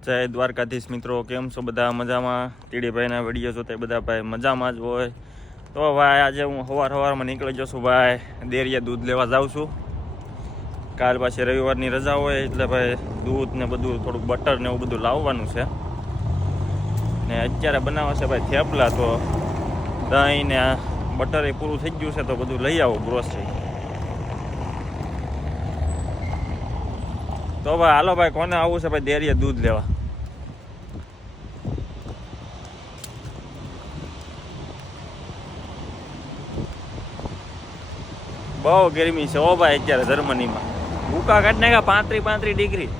જય દ્વારકાધીશ મિત્રો, કેમ છો બધા? મજામાં? ટીડીભાઈના વિડીયો જોતા બધા ભાઈ મજામાં જ હોય. તો ભાઈ આજે હું સવારમાં નીકળી જશું ભાઈ, ડેરીએ દૂધ લેવા જાઉં છું. કાલ પાછી રવિવારની રજા હોય એટલે ભાઈ દૂધ ને બધું થોડુંક બટર ને એવું બધું લાવવાનું છે. ને અત્યારે બનાવે છે ભાઈ થેપલા, તો દહીં ને બટર એ પૂરું થઈ ગયું છે તો બધું લઈ આવો ગ્રોસરી. તો ભાઈ હાલો ભાઈ, કોને આવું છે ભાઈ ડેરીએ દૂધ લેવા? બહુ ગરમી છે ઓ ભાઈ અત્યારે જર્મનીમાં. ભૂકા કાઢી નાખ્યા 35 ડિગ્રી.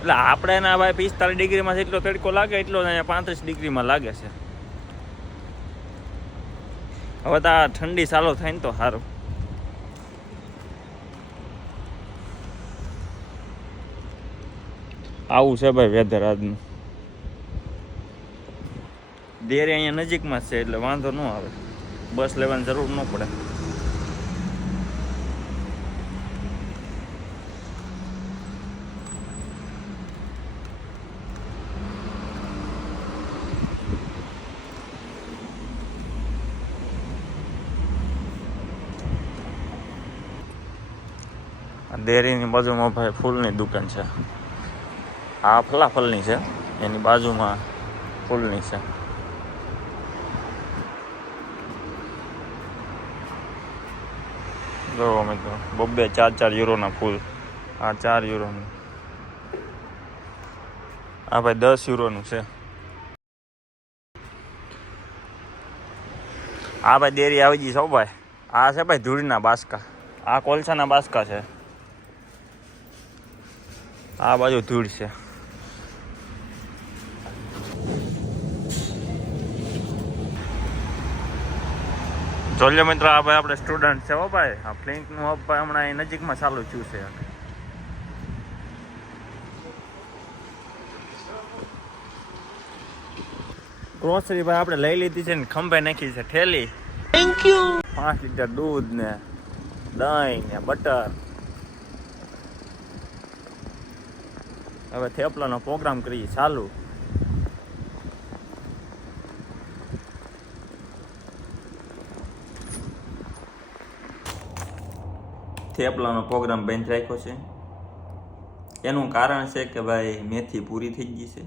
એટલે આપણે ના ભાઈ 45 ડિગ્રીમાં જેટલો તડકો લાગે એટલો અહીંયા 35 ડિગ્રીમાં લાગે છે. હવે તો આ ઠંડી ચાલુ થાય ને તો સારું. આવું છે ભાઈ વેધર આજનું. ડેરી અહીંયા નજીકમાં જ છે એટલે વાંધો ન આવે, બસ લેવાની જરૂર ન પડે. ડેરીની બાજુમાં ભાઈ ફૂલની દુકાન છે. આ ફલાફલની છે, એની બાજુમાં ફૂલની છે. જો મિત્રો, 2-4 યુરોના ફૂલ. આ 4 યુરોનું. આ ભાઈ 10 યુરોનું છે. આ ભાઈ ડેરી આવી ગઈ છે ભાઈ. આ છે ભાઈ ધૂળના બાસકા, આ કોલસાના બાસકા છે. આ બાજુ ધૂળ છે. જોજો મિત્રો, આ ભાઈ આપણે સ્ટુડન્ટ છે હો ભાઈ. આ ફ્લિંકનું હબ ભાઈ હમણાં અહીં નજીકમાં ચાલુ થયું છે. ગ્રોસરી ભાઈ આપણે લઈ લીધી છે ને ખંભે નાખી છે ઠેલી. Thank you. 5 લીટર દૂધ ને દહીં ને બટર. હવે થેપલાનો પ્રોગ્રામ કરીએ ચાલુ. થેપલાનો પ્રોગ્રામ બંધ રાખ્યો છે. એનું કારણ છે કે ભાઈ મેથી પૂરી થઈ ગઈ છે.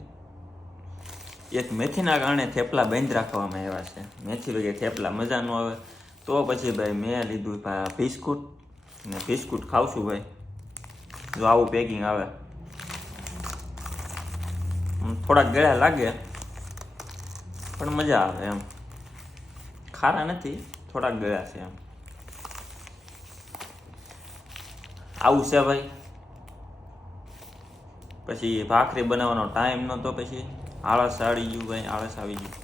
એક મેથીના કારણે થેપલા બંધ રાખવામાં આવ્યા છે. મેથી વગેરે થેપલા મજા ન આવે, તો પછી ભાઈ મેં લીધું બિસ્કુટ ને બિસ્કુટ ખાવશું ભાઈ. જો આવું પેકિંગ આવે, થોડાક ગળ્યા લાગે પણ મજા આવે એમ. ખારા નથી, થોડાક ગળ્યા છે એમ. આવું છે ભાઈ. પછી ભાખરી બનાવવાનો ટાઈમ નહોતો, પછી આળસ આવી ગયું ભાઈ, આળસ આવી ગયું.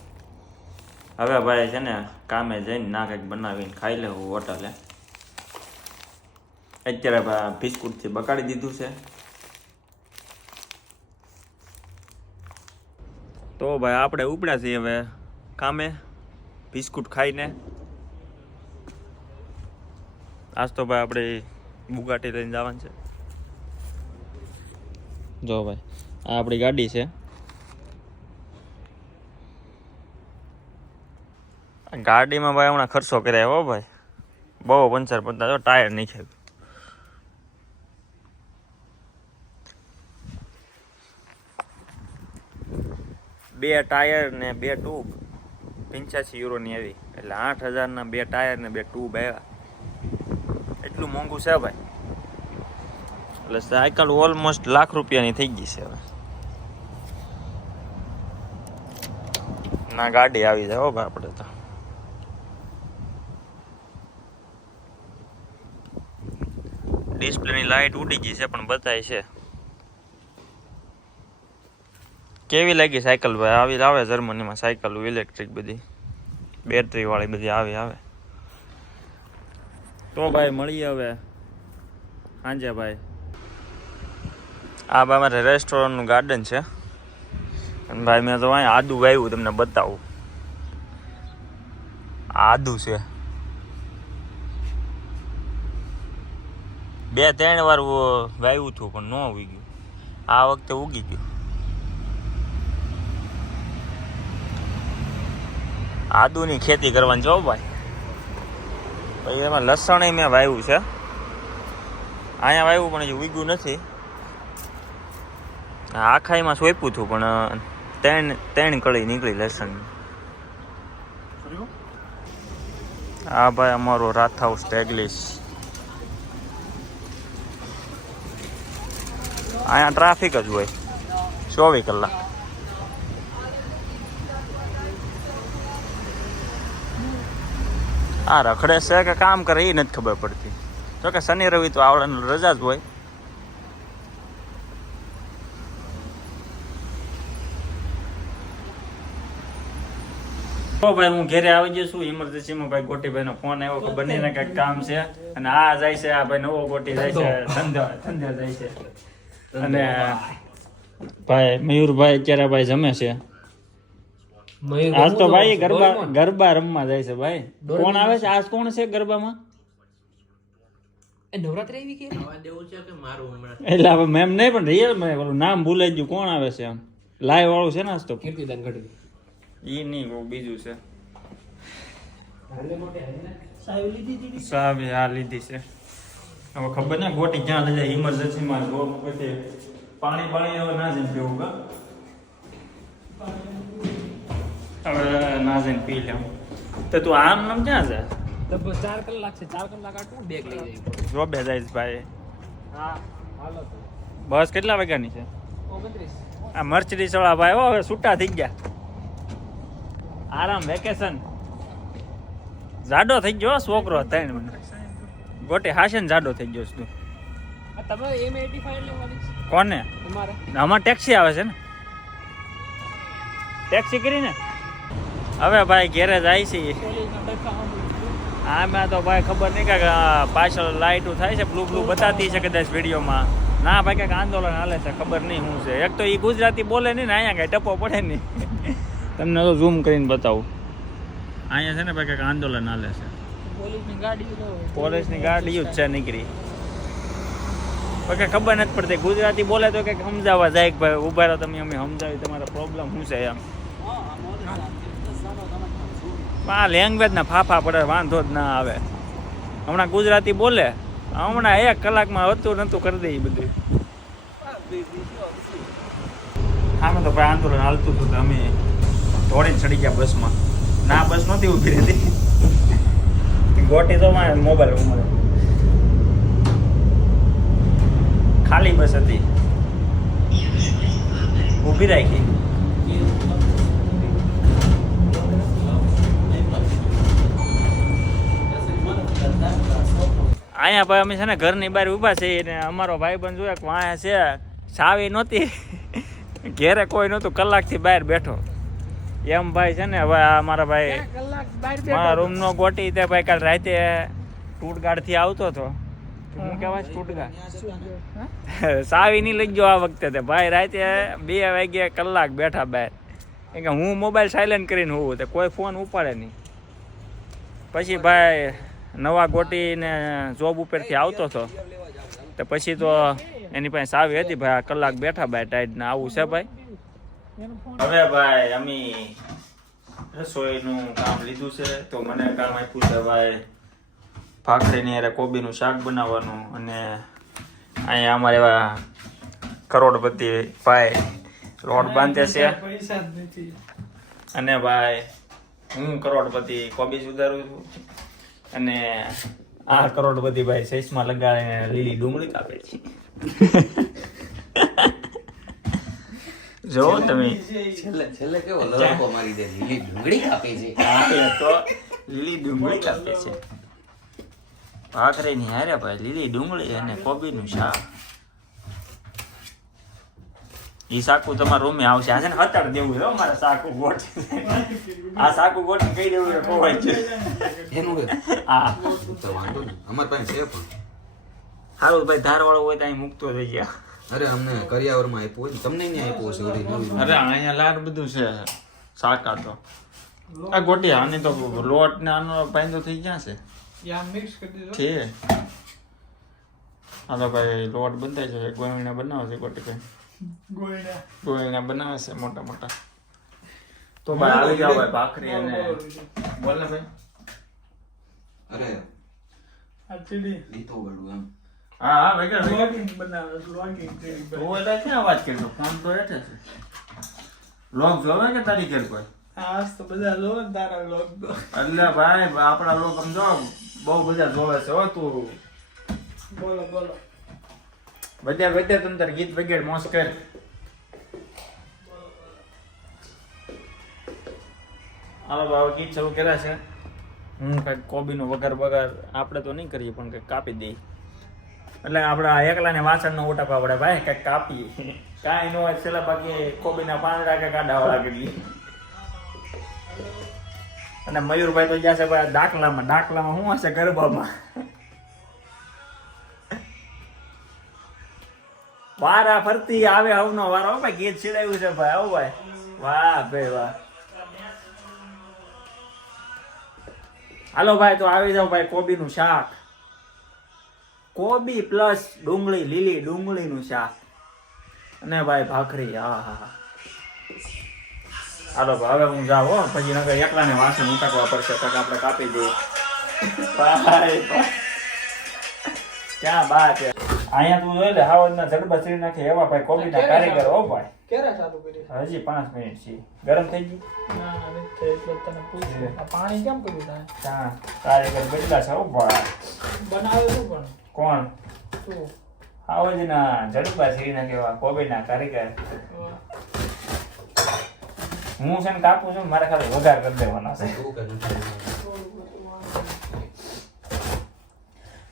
હવે ભાઈ છે ને કામે જઈને ના કંઈક બનાવીને ખાઈ લેવું હોટલે. અત્યારે ભાઈ બિસ્કુટથી બગાડી દીધું છે. તો ભાઈ આપણે ઉપડ્યા છીએ હવે કામે બિસ્કુટ ખાઈને. આજ તો ભાઈ આપણે બુગાટી લઈને જવાનું છે. જો ભાઈ આ આપણી ગાડી છે. ગાડીમાં ભાઈ હમણાં ખર્ચો કર્યા હો ભાઈ, બહુ પંચર પડતા. જો ટાયર નીચે 2 ટાયર ને 2 ટ્યુબ 85 યુરોની આવી. એટલે 8,000ના 2 ટાયર ને 2 ટ્યુબ આવ્યા. એટલું મોંઘું છે ભાઈ. એટલે સાયકલ ઓલમોસ્ટ લાખ રૂપિયાની થઈ ગઈ છે હવે. ના ગાડી આવી જાય હો ભાઈ આપણે તો. ડિસ્પ્લેની લાઇટ ઉડી ગઈ છે પણ બતાય છે. કેવી લાગી સાયકલ ભાઈ? આવી આવે જર્મનીમાં સાયકલ ઇલેક્ટ્રિક બધી, બેટરી વાળી બધી આવે. તો ભાઈ મળીએ હવે સાંજે ભાઈ. આ ભાઈ અમારે રેસ્ટોરન્ટનું ગાર્ડન છે. અને ભાઈ મેં તો અહીં આદુ વાવ્યું, તમને બતાવું. આદુ છે. 2-3 વાર વાવ્યું હતું પણ ન ઉગી ગયું. આ વખતે ઉગી ગયું. આદુની ખેતી કરવાની જો ભાઈ. પછી એમાં લસણ મેં વાવ્યું છે. અહીંયા વાવ્યું પણ હજી ઉગ્યું નથી. આખાઈમાં સોંપ્યું હતું પણ ત્રણ કળી નીકળી લસણ. આ ભાઈ અમારો રાથાઉસ સ્ટેગલિશ. અહીંયા ટ્રાફિક જ હોય 24 કલાક. આ રખડે છે કે કામ કરે એ નથી ખબર પડતી. તો કે શનિ રવિ તો આવડે રજા જ હોય. ભાઈ હું ઘરે આવી ગયો છું. ઇમરજન્સીમાં ભાઈ ગોટીભાઈ નો ફોન આવ્યો કે બંને કઈક કામ છે અને આ જાય છે. આ ભાઈ નવો ગોટી જાય છે ધંધા જાય છે. અને ભાઈ મયુરભાઈ અત્યારે ભાઈ જમે છે. આજ તો ભાઈ ગરબા રમવા જાય છે ભાઈ. કોણ આવે છે આજ? કોણ છે ગરબામાં? નવરાત્રી આવી કે દેવું છે કે મારું હમણાં એટલે હવે મેમ નહીં પણ રિયલ માં નામ ભૂલાઈ ગયું. કોણ આવે છે આમ લાઈવ વાળું છે ને આજ તો? કીર્તિદાન ગઢવી. ઈ નહીં બીજું છે. સાહેબ આ લીધી છે. હવે ખબર ને ગોટી ક્યાં લઈ જાય. ઇમરજન્સીમાં પછી પાણી હવે ના જઈને પીવું કા. હવે ના જઈને પી લેવું. તો તું આમ નામ ક્યાં છે? તો 4 કલાક છે. 4 કલાક આટલું બેગ લઈ જાય. જોબે જાય ભાઈ. હા હાલો. બસ કેટલા વાગ્યાની છે? 29. આ મર્ચડીસ વાળા ભાઈ હવે છૂટા થઈ ગયા. આરામ વેકેશન. જાડો થઈ ગયો છોકરો. 3 મિનિટ ગોટી હાશે જાડો થઈ ગયો છું. તમે M85 લેવાની છે? કોને? તમારે? આમાં ટેક્સી આવે છે ને. ટેક્સી કરીને હવે ભાઈ ઘેરે જાય છે. આમાં તો ભાઈ ખબર નહીં કે પાછળ લાઇટો થાય છે. બ્લુ બતાતી છે કદાચ વિડીયોમાં. ના ભાઈ કંઈક આંદોલન હાલે છે. ખબર નહીં શું છે. એક તો એ ગુજરાતી બોલે નહીં ને અહીંયા કઈ ટપો પડે નહીં. તમને તો ઝૂમ કરીને બતાવું. અહીંયા છે ને ભાઈ કંઈક આંદોલન હાલે છે. પોલીસની ગાડી જ છે નીકળી. કંઈ ખબર નથી પડતી. ગુજરાતી બોલે તો કંઈક સમજાવવા જાય કે ભાઈ ઉભા રહો તમે, અમે સમજાવી તમારો પ્રોબ્લેમ શું છે એમ. આ લેંગ્વેજના ફાફા પડે વાંધો જ ના આવે. હમણાં ગુજરાતી બોલે હમણાં 1 કલાકમાં હતું નતું કરી દે બધું. આમાં તો ભાઈ આંદોલન હાલતું હતું તો અમે દોડીને ચડી ગયા બસમાં. ના બસ નહોતી ઊભી રહેતી. ગોટી તો મારે મોબાઈલ ઉમરે ખાલી બસ હતી. ઊભી રાખી. અહીંયા ભાઈ અમે છે ને ઘરની બહાર ઊભા છીએ ને અમારો ભાઈબંધ જોયા કે વાંહે છે ચાવી નહોતી. ઘેરે કોઈ નહોતું. કલાકથી બહાર બેઠો. એમ ભાઈ છે ને હવે મારા ભાઈ મારા રૂમનો ગોટી તે ભાઈ કાલ રાતે ટૂટગાડથી આવતો હતો. શું કહેવાય ટૂટગાડ? ચાવી નહીં લઈ ગયો આ વખતે. તે ભાઈ રાતે 2 વાગ્યે કલાક બેઠા બહાર. કે હું મોબાઈલ સાયલેન્ટ કરીને હોઉં તો કોઈ ફોન ઉપાડે નહીં. પછી ભાઈ નવા ગોટીને જોબ ઉપરથી આવતો હતો તો પછી તો એની પાસે ચાવી હતી. ભાઈ આ કલાક બેઠા ભાઈ ટાઈટ ને આવું છે ભાઈ. હવે ભાઈ અમે રસોઈનું કામ લીધું છે તો મને કામ આપ્યું છે ભાઈ ભાખરીની અરે કોબીનું શાક બનાવવાનું. અને અહીંયા અમારે એવા કરોડપતિ ભાઈ લોટ બાંધે છે. અને ભાઈ હું કરોડપતિ કોબી સુધારું છું. અને આ કરોડપતિ ભાઈ ચશ્મા લગાડીને લીલી ડુંગળી કાપે છે. જો તમે છેલ્લે કેવો લડકો મારી દે. લીલી ડુંગળી કાપે છે. તો લીલી ડુંગળી કાપે છે. ભાખરીની હારે ભાઈ લીલી ડુંગળી અને કોબીનું શાક. ઈ સાકુ તમારા રૂમે આવશે. આ છે ને હતાડ દેવું છે મારે સાકુ ગોટ. આ સાકુ ગોટ કઈ દેવું છે ખોવાય છે એનું. હા તો વાંધો નહીં. અમાર પાસે છે પણ સારું ભાઈ ધારવાળો હોય તો અહીં મૂકતો થઈ ગયા. અરે અમને કરિયાવરમાં આપ્યું હોય તમને નહીં આપ્યું હશે. અરે અહીંયા લાડ બધું છે શાકા તો. આ ગોટી આની તો લોટ ને આનો પાંદો થઈ ગયા છે. છે હા તો ભાઈ લોટ બંધાય છે. ગોળીને બનાવે છે ગોટી ભાઈ. ગોળીના બનાવે છે મોટા મોટા. તો ભાઈ આવી જાવ ભાઈ ભાખરી અને બોલ ને ભાઈ. અરે લીધો ગળું એમ. હા હા ભાઈ વ્લોગિંગ બનાવે વ્લોગિંગ કરી. તો એટલે ક્યાં અવાજ કરતો ફોન તો હેઠે છે. વ્લોગ જોવે કે તારી ઘેર કોઈ? હા તો બધા લો તારા લોક તો એટલે ભાઈ આપણા લોકો સમજો બહુ બધા જોવે છે હો તું. બોલો બધા તમ તાર ગીત વગેરે મોસ કર. હાલો ભાઈ ગીત શરૂ કર્યા છે. હું કઈક કોબીનો વઘાર આપણે તો નહીં કરીએ પણ કઈક કાપી દઈએ. એટલે આપણા એકલાને વાસણનો ઉટાપા પડે ભાઈ કઈક કાપીએ. કાંઈ ન હોય છેલ્લા બાકી કોબીના પાંદડા કે કાઢાવાળા કેટલી. અને મયુરભાઈ તો જશે ભાઈ ડાકલામાં શું હશે ગરબામાં. વારા ફરતી આવે આવનો વારો ભાઈ ગીત છીડાવ્યું છે ભાઈ. આવો ભાઈ વાહ ભાઈ વાહ. હાલો ભાઈ તો આવી જાવ ભાઈ. કોબીનું શાક, કોબી પ્લસ ડુંગળી, લીલી ડુંગળીનું શાક અને ભાઈ ભાખરી. હા હા હાલો ભાઈ હવે હું જાઉં હો. પછી નગર એકલાને વાસણ ઉટાકવા પડશે તો આપણે કાપી દઈએ. ભાઈ ક્યાં બાત છે. અહીંયા તું જોઈ લે હાવજના જડબા ચીરી નાખે એવા ભાઈ કોબીના કારીગર હો ભાઈ. કેરા ચાલુ કરી? હજી 5 મિનિટ છે. ગરમ થઈ ગઈ? ના નથી થઈ. એટલે તને પૂછ્યું આ પાણી કેમ કર્યું તારે? હા કારીગર બદલા છે હો ભાઈ. બનાવે શું પણ? કોણ? તું. હાવજના જડબા ચીરી નાખે એવા કોબીના કારીગર. હું છે ને કાપું છું મારે ખાલી વઘાર કરી દેવાનો છે.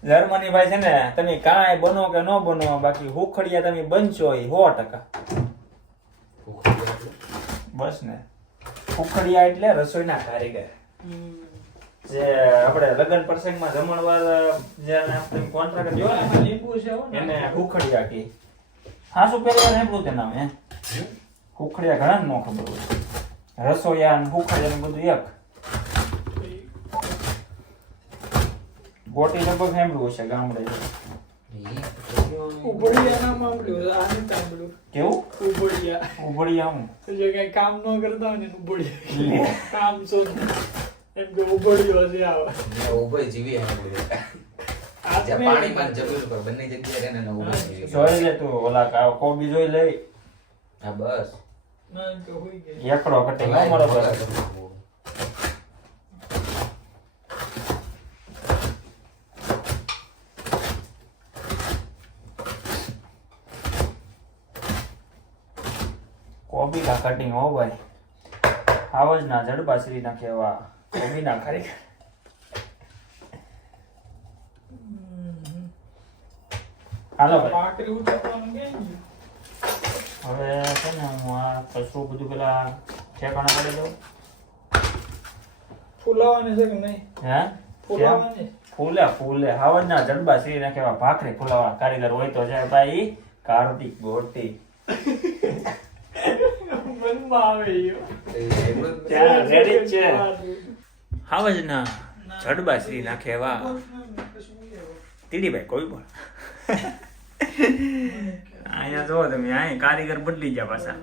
જર્મની ભાઈ છે ને તમે કાંઈ બનો કે ન બનો બાકી હુખડિયા તમે બનશો એ 100%. બસ ને હુખડિયા એટલે રસોઈના કારીગર. જે આપણે લગ્ન પ્રસંગમાં જમણવાર જે આપણે કોન્ટ્રાક્ટ જોયો ને લીંબુ છે એને હુખડિયા કે. હા શું પહેલી વાર સાંભળ્યું તે નામ હે? હુખડિયા ઘણા ન ખબર હોય. રસોઈયા ને હુખડિયા ને બધું એક. ગોટી લગભગ સાંભળ્યું હશે ગામડે. ઉબડિયા નામ સાંભળ્યું. આ નથી સાંભળ્યું. કેવું? ઉબડિયા હું? જે કઈ કામ ન કરતા હોય ને ઉબડિયા. કામ શોધ એમ કે ઉબડિયો છે આવે. ઉભય જીવી પાણીમાં જમીન પર બંને જગ્યાએ રહે ને ઉભય જીવી. જોઈ લે તું ઓલા કોબી જોઈ લે. હા બસ ના એમ કે હોઈ ગયા. એકડો કટિંગ હો મારો ભાઈ. કોબીના કટિંગ હો ભાઈ. હાવજના જડબા શ્રી નાખે એવા કોબીના કારીગર. હાલો ભાઈ ભાખરી ઉતારવાનું કેમ છે? હવે છે ને હું આ કચરું બધું પેલા ઠેકાણા કરી દઉં. ફુલાવાની છે કે નહીં? હે ફુલાવાની? ફૂલે હાવજના જડબા શ્રી નાખે એવા ભાખરી ફુલાવા કારીગર હોય તો જાય ભાઈ કાર્તિક ગોટી. મનમાં આવે ઈયો. ત્યાં રેડી જ છે. હાવજના જડબા શ્રી નાખે એવા તીડીભાઈ કોઈ બોલ. અહીંયા જોવો તમે અહીં કારીગર બદલી ગયા પાછા.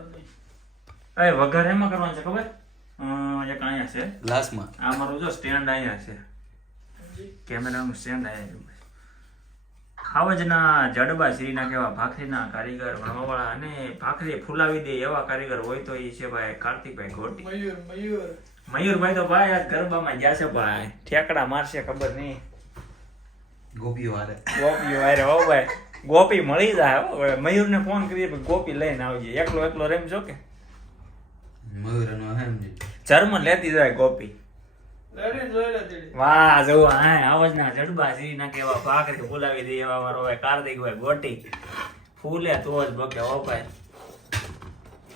અરે વઘાર એમાં કરવાનું છે ખબર? એક અહીંયા છે ગ્લાસમાં. આ મારું જો સ્ટેન્ડ અહીંયા છે. કેમેરાનું સ્ટેન્ડ અહીંયા. હાવજના જડબા શ્રી નાખે એવા ભાખરીના કારીગર વણવાવાળા અને ભાખરી ફુલાવી દે એવા કારીગર હોય તો એ છે ભાઈ કાર્તિકભાઈ ગોટી. મયુરભાઈ તો ભાઈ આજ ગરબામાં ગયા છે ભાઈ. ઠેકડા મારશે ખબર નહીં. ગોપીઓ હારે હો ભાઈ. ગોપી મળી જાય હો. મયુરને ફોન કરીએ ગોપી લઈને આવજે. એકલો રેમજો કે મયુરનો હેમજી જર્મન લેતી જાય ગોપી. વાહ જો આવજના જડબા શ્રી નાખે એવા ભાખરી ફુલાવી દે એવા મારો ભાઈ કાર્તિકભાઈ ગોટી. ફૂલે તો જ બકે હો ભાઈ.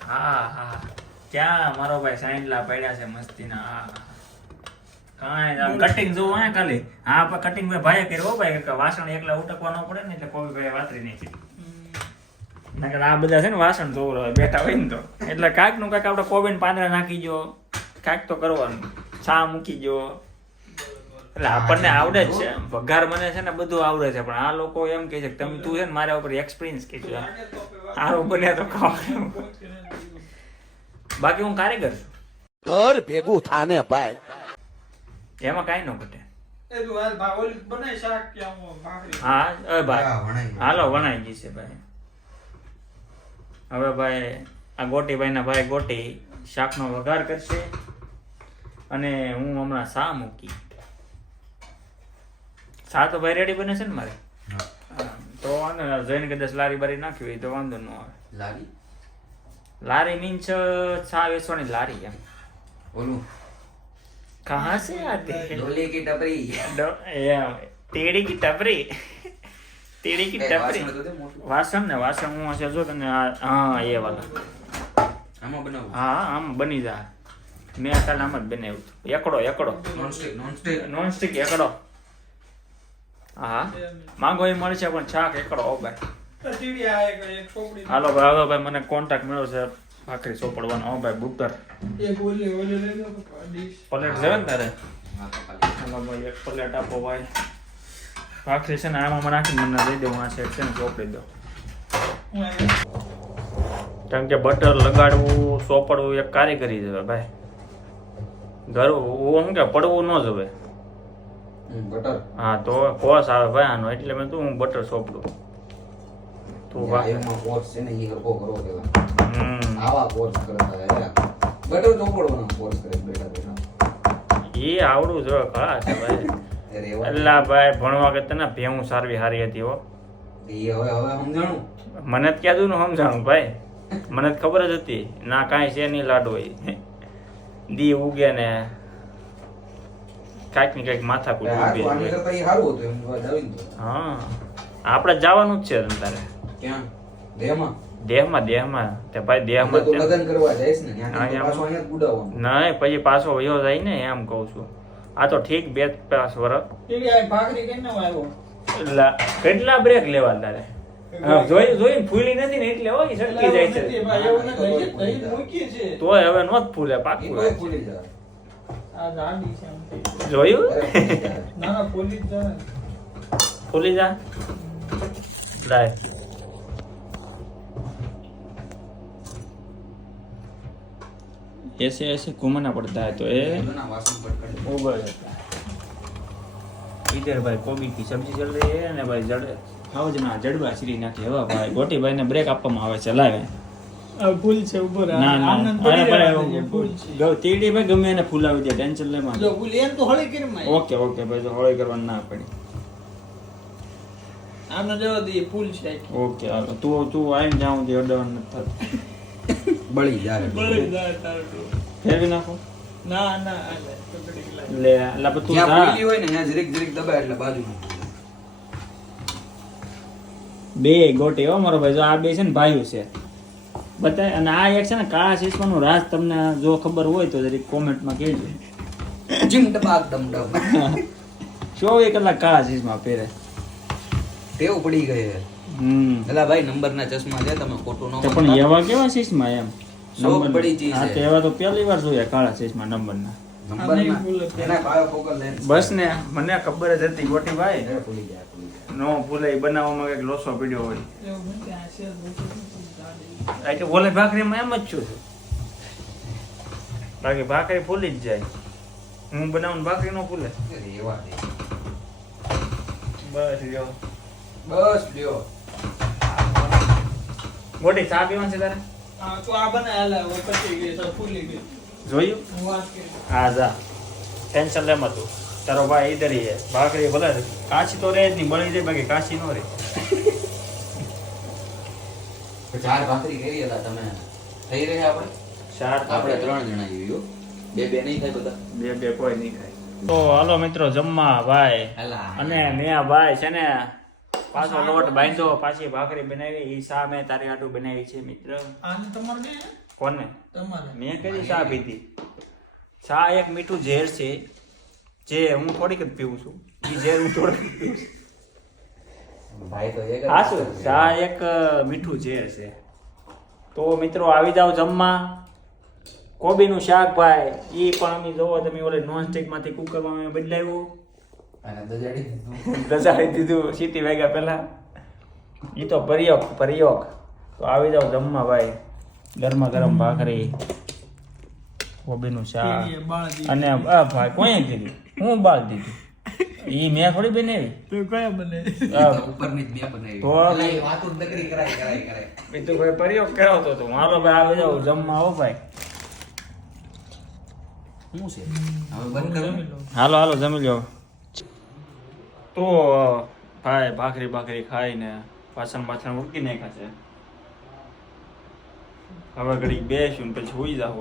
હા ક્યાં મારો ભાઈ સાઈનલા પડ્યા છે મસ્તીના. કાંઈ કટિંગ જોવું હે ખાલી. હા પણ કટિંગ ભાઈ કર્યો હો ભાઈ. વાસણ એકલા ઉટકવાનો પડે ને એટલે કોઈ ભાઈ વાતરી નહીં છે. નકર આ બધા છે ને વાસણ ધોવ બેઠા હોય ને તો એટલે કાંઈક નું કાંઈક આપણે કોબીન પાંદડા નાખી જો કાંઈક તો કરવાનું. ચા મૂકી જો એટલે આપણને આવડે જ છે. વઘાર મને છે ને બધું આવડે છે પણ આ લોકો એમ કહે છે કે તમે તું છે ને મારા ઉપર એક્સપિરિયન્સ કીધું. સારું બને તો ખાવાનું. બાકી હું કારીગર છું, ઘર ભેગું થાને ભાઈ. એમાં કાંઈ ન ઘટે. એ તું હાલ ભા ઓલી બનાય શાક કે આમ ભાખરી. હા એ ભાઈ હા, વણાઈ ગયું. હાલો વણાઈ ગઈ છે ભાઈ. હવે ભાઈ આ ગોટીભાઈના ભાઈ ગોટી શાકનો વઘાર કરશે અને હું હમણાં શા મૂકી. શા તો ભાઈ રેડી બને છે ને મારે. હા. હા, તો વાંધો ને જઈને કદાચ લારી બારી નાખી હોય તો વાંધો ન આવે. લારી લારી મીન્સ શા વેચવાની લારી એમ. ઓલું કહાં સે આતે ડોલી કી ટપરી તેડી કી ટપરી તેડી કી એ ટપરી વાસણ તો દે મોટું. વાસણ ને વાસણ હું હશે જો તને હા એ વાલા આમાં બનાવું હા આમ બની જાય. મેં કાલે આમ જ બનાવ્યું હતું. એકડો નોન સ્ટિક એકડો. હા માંગો એ મળશે પણ શાક એકડો હો ભાઈ. ટીડી આ એક ચોપડી. હાલો ભાઈ હવે ભાઈ મને કોન્ટેક્ટ મળ્યો છે ભાખરી સોપડવાનો. હો ભાઈ બુકર એક ઓલી લઈ લો ડીશ. પ્લેટ છે ને તારે. હા, તો ખાલી. હાલો ભાઈ એક પ્લેટ આપો ભાઈ. ભાખરી છે ને આમાં મને નાખીને મને દઈ દઉં. આ સેટ છે ને ચોપડી દો. કેમ કે બટર લગાડવું સોપડવું એક કારીગરી છે ભાઈ. ઘર હું કે પડવું ન જવે. બટર હા તો કોસ આવે ભાઈ આનો એટલે મેં તું હું બટર સોપડું તું આ ભાઈ. એમાં કોર્સ છે ને ઈ હરખો કરો પેલા. હમ આવા કોર્સ કરતા રહ્યા. બટર ચોપડવાનો કોર્સ કરે બેઠા બેઠા. એ આવડું જો ખરા છે ભાઈ. અરે એવા એટલે ભાઈ ભણવા કરતા ને ભેહું સારવી હારી હતી હો. ઈ હવે સમજાણું. મને જ ક્યાં નું સમજાણું ભાઈ. મને જ ખબર જ હતી ના કાંઈ છે નહીં લાડુ હોય દી ઉગે ને કાંઈક ને કાંઈક માથા કૂટ હારું, ઉભી આની હોય. કરતા ઈ હારું હતું એમ જોવા જાવીને તો. હા આપણે જવાનું જ છે તમ તારે ક્યાં? દેહમાં? દેહમાં તે ભાઈ એટલે તું દેહમાં લગન કરવા જઈશ ને ત્યાંથી તો અહીંયા પાછો અહીંયા જ બુડાવવાનો. નહીં પછી પાછો વયો જાય ને એમ કહું છું. આ તો ઠીક 2-5 વર્ષ ટીડી આ ભાખરી કેમ ન આવ્યો? એટલે કેટલા બ્રેક લેવા તારે. હા, જોઈને ફૂલી નથી ને એટલે હોય સટકી જાય છે. ભાઈ એવું નથી દહીં મૂકી છે. તોય હવે નો જ ફૂલે ઈ પાકું કોઈ ભૂલી જાય. આ જાડી છે આમ થઈ. જોયું અરે ભૂલી જાય. ના ના પોલીસ જાય. ફૂલી જા લાય ऐसे ऐसे घूमना पड़ता है तो ये એના વાસણ પટકડી. उबल जाता है. इधर भाई कोबी की सब्जी चल रही है ने भाई जड़ खावजना जड़बा શ્રી નાખી હવે ભાઈ ગોટીભાઈ ને બ્રેક આપવામાં આવે છે લાવે. આ ફૂલ છે ઉપર. ના ના આનંદ પડી અરે રહ્યા છે, ભાઈ ફૂલ છે. તીડી ભાઈ ગમે એને ફૂલાવી દે ટેન્શન લે માં. જો ફૂલ એમ તો હળી કરી માં. ઓકે ઓકે ભાઈ જો હોળી કરવાનું ના પડી. આમને જવા દઈએ ફૂલ છે. ઓકે હાલો તું આવીને જાઉં દે અડવાનું નથી થતું. બળી જાય. બળી જાય તારું. ફેરવી નાખો ના ના આલે ટુકડી લાય. લે એટલે પછી તું જ્યાં જા. ફૂલી હોય ને ત્યાં જરીક જરીક દબાય એટલે બાજુમાં. બે ગોટી હો મારો ભાઈ જો આ બે છે ને ભાઈઓ છે બતાય. અને આ એક છે ને કાળા ચશ્માનું રાજ તમને જો ખબર હોય તો જરીક કોમેન્ટમાં કહેજો. જીમ ડબાક ડમ ડમ. 24 કલાક કાળા ચશ્મા પહેરે. ટેવ પડી ગઈ છે. એલા ભાઈ નંબરના ચશ્મા છે તમે ખોટું ન તો પણ માનતા. એવા કેવા ચશ્મા એમ શોખ નંબરના. પડી ચીજ હા છે. તો એવા તો પહેલી વાર જોયા કાળા ચશ્મા નંબરના. નંબરના ભૂલ જ. એના બાયોફોકલ લેન્સ. બસ ને મને ખબર જ હતી ગોટી ભાઈ અરે ભૂલી જાય ભૂલી જાય. નો ભૂલે ઈ બનાવવામાં કઈક લોસો પીડ્યો હોય. એવું નથી આ છે જાડી. એટલે ઓલે ભાખરીમાં એમ જ છું બાકી ભાખરી ફૂલી જ જાય. હું બનાવું ને ભાખરી નો ફૂલે. અરે એવા દે. બસ લ્યો બસ લ્યો. ગોટી ચા પીવાની છે તારે હા તો આ બને હાલે હવે પતી ગઈ છે ફૂલી ગઈ. જોયું હું વાત કરી. હા જા ટેન્શન લેમ તું તારો ભાઈ ઈધર હી હે ભાખરી ભલે કાચી તો રે જ નહીં બળી જાય બાકી કાચી નો રે. ચાર ભાખરી કરી હતા તમે થઈ રહ્યા આપણે ચાર આપણે 3 જણા આવ્યું બે નહીં થાય બધા. બે કોઈ નહીં ખાય. તો હાલો મિત્રો જમવા ભાઈ. અલા. અને મેં આ ભાઈ છે ને પાછો લોટ બાંધ્યો પાછી ભાખરી બનાવી ઈ શા મેં તારી આટું બનાવી છે મિત્ર. આને તમારે ને કોને તમારે મેં કઈ ચા પીધી. ચા એક મીઠું ઝેર છે જે હું થોડીક જ પીવું છું. ઈ ઝેર હું થોડીક જ પીવું છું. ભાઈ તો એક જ હા શું ચા એક મીઠું ઝેર છે. તો મિત્રો આવી જાવ જમવા. કોબીનું શાક ભાઈ ઈ પણ અમે જોવો તમે ઓલે નોન સ્ટિક માંથી કુકરમાં મેં બદલાવ્યું અને દજાડી દીધું. ગજાડી દીધું સીટી વાગ્યા પહેલા. ઈ તો પ્રયોગ તો આવી જાવ જમવા ભાઈ. ગરમા ગરમ ભાખરી, કોબીનું શાક એ બાળ દી અને આ ભાઈ કોઈએ કીધું? હું બાળ દીધું? ઈ મેં થોડી બનાવી. તો કયા બને આ ઉપરની જ બે બનાવી તો એટલે એ વાતો જ નકરી કરાય એ તો ભાઈ પ્રયોગ કરાવતો હતો. મારો ભાઈ આવી જાવ જમવા આવો ભાઈ. શું છે હવે બંધ કરો હાલો હાલો જમી લો. તો ભાઈ ભાખરી ખાઈને પાછળ ઉડકી નાખ્યા છે. હવે ઘડી બેસું ને પછી સુઈ જાવ.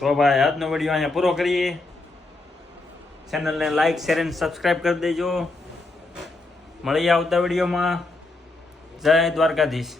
તો ભાઈ આજનો વિડીયો અહીંયા પૂરો કરીએ. ચેનલને લાઈક શેર અને સબસ્ક્રાઈબ કરી દેજો. મળીએ આવતા વિડીયોમાં. જય દ્વારકાધીશ.